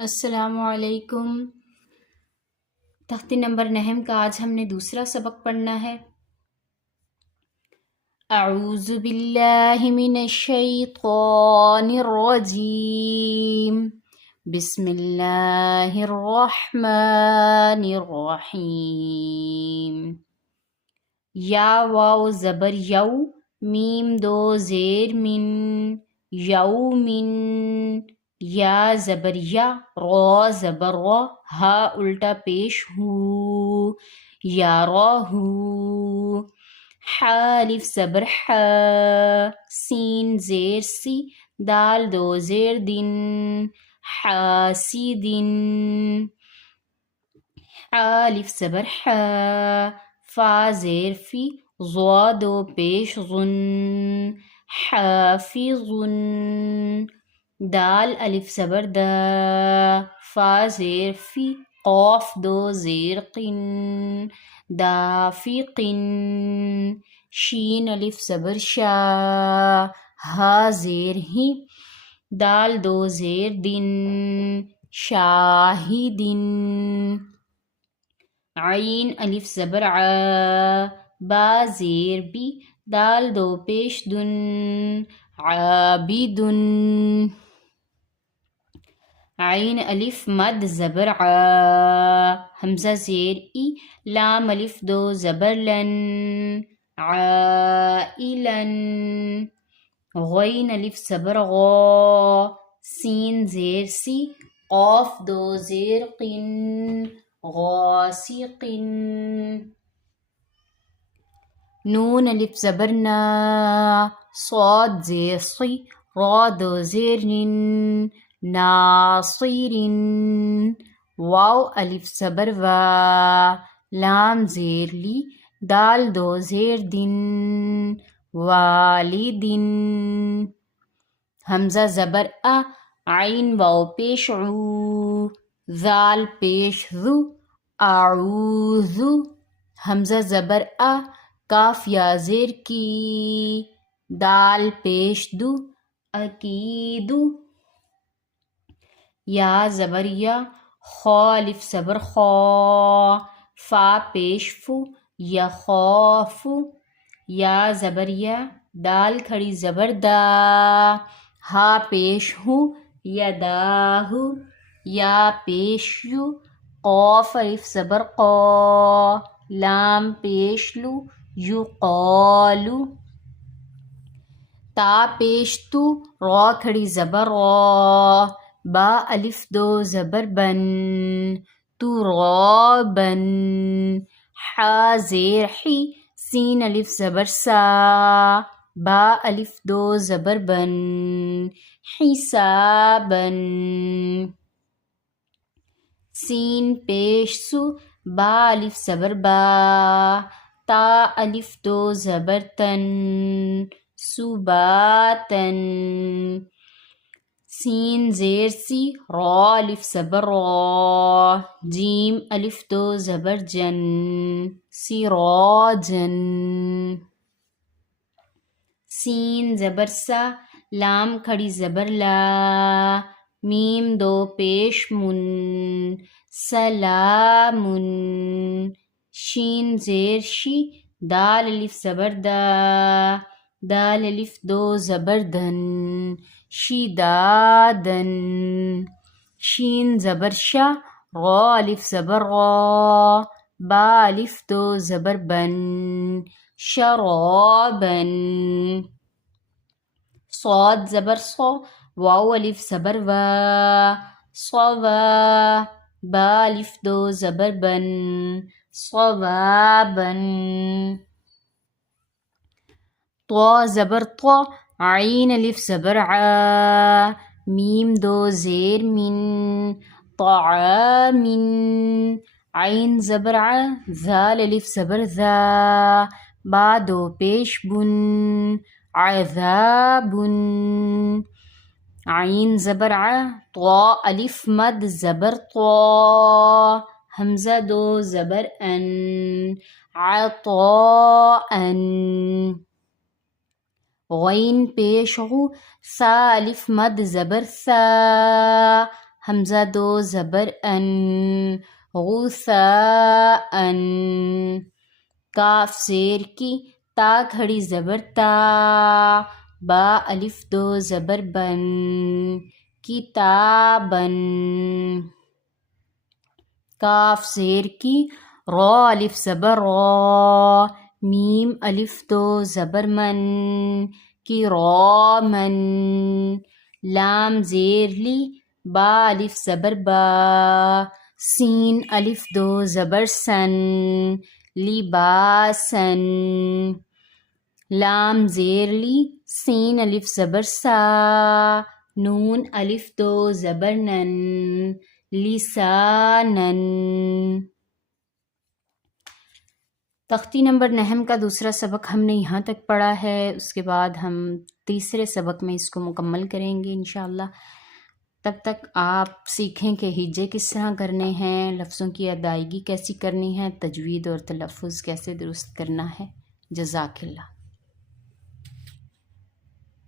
السلام علیکم۔ تختی نمبر نہم کا آج ہم نے دوسرا سبق پڑھنا ہے۔ اعوذ باللہ من الشیطان الرجیم، بسم اللہ الرحمن الرحیم۔ یا واو زبر یو، میم دو زیر من، یومن۔ یا زبر یا، را زبر را، ہا الٹا پیش ہو، یا را ہو۔ حالف زبر حا، سین زیر سی، دال دو زیر دن، حاسدن۔ حالف زبر حا، فا زیر فی، ضا دو پیش ظن، حافظن۔ دال الف زبر دا، فا زیر فی، قاف دو زیر قن، دافقن۔ شین الف زبر شا، ہا زیر ہی، دال دو زیر دن، شاہدن۔ عین الف زبر عا، با زیر بی، دال دو پیش دن، عابدن۔ عین الف مد زبر عا، حمزہ زیر ای، لام الف دو زبر لن، عائلن۔ غین الف زبر غا، سین زیر سی، قاف دو زیر قن، غاسقن۔ نون الف زبر نا، صاد زیر صی، را دو زیر نن، ناصرن۔ واو الف زبر وا، لام زیر لی، دال دو زیر دن، والدن۔ حمزہ زبر ا، عین واو پیش عو، ذال پیش ذو، اعوذ۔ حمزہ زبر ا، کاف یا زیر کی، دال پیش دو، اکید۔ یا زبر یا، خا الف زبر خا، فا پیش فو، یخاف۔ یا زبر یا، دال کھڑی زبر دا، ہا پیش ہو، یداہ۔ یا پیش یو، قاف الف زبر قا، لام پیش لو، یقال۔ تا پیش تو، را کھڑی زبر را، با الف دو زبر بن، ترابن۔ حا زیر حی، سین الف زبر سا، با الف دو زبر بن، حسابن۔ سین پیش سو، با الف زبر با، تا الف دو زبر تن، سباتن۔ سین زیر سی، را الف زبر را، جیم الف دو زبر جن، سراجن۔ سین زبر سا، لام کھڑی زبر لا، میم دو پیش من، سلامن۔ شین زیر شی، دال الف زبر دا، دال الف دو زبر دن، شدادن۔ شین زبر شا، را الف زبر را، با الف دو زبر بن، شرابن۔ صاد زبر صا، واو الف زبر وا، صوا، با الف دو زبر بن، صوابن۔ طا زبر طا، عین الف زبر عا، میم دو زیر من، طعامن۔ عین زبر ع، ذال الف زبر ذا، با دو پیش بن، عذابن۔ عین زبر ع، طا الف مد زبر طا، حمزہ دو زبر ان، عطاءن۔ غین پیش غو، سا الف مد زبر سا، حمزہ دو زبر ان غثاء کاف زیر کی تا کھڑی زبر تا با الف دو زبر بن کتابن کاف زیر کی را الف زبر را میم الف دو زبر من کرامن لام زیر لی با الف زبر با سین الف دو زبر سن لباسن لام زیر لی سین الف زبر سا نون الف دو زبر نن لسانن تختی نمبر نحم کا دوسرا سبق ہم نے یہاں تک پڑھا ہے، اس کے بعد ہم تیسرے سبق میں اس کو مکمل کریں گے انشاءاللہ۔ تب تک آپ سیکھیں کہ ہجے کس طرح کرنے ہیں، لفظوں کی ادائیگی کیسی کرنی ہے، تجوید اور تلفظ کیسے درست کرنا ہے۔ جزاک اللہ۔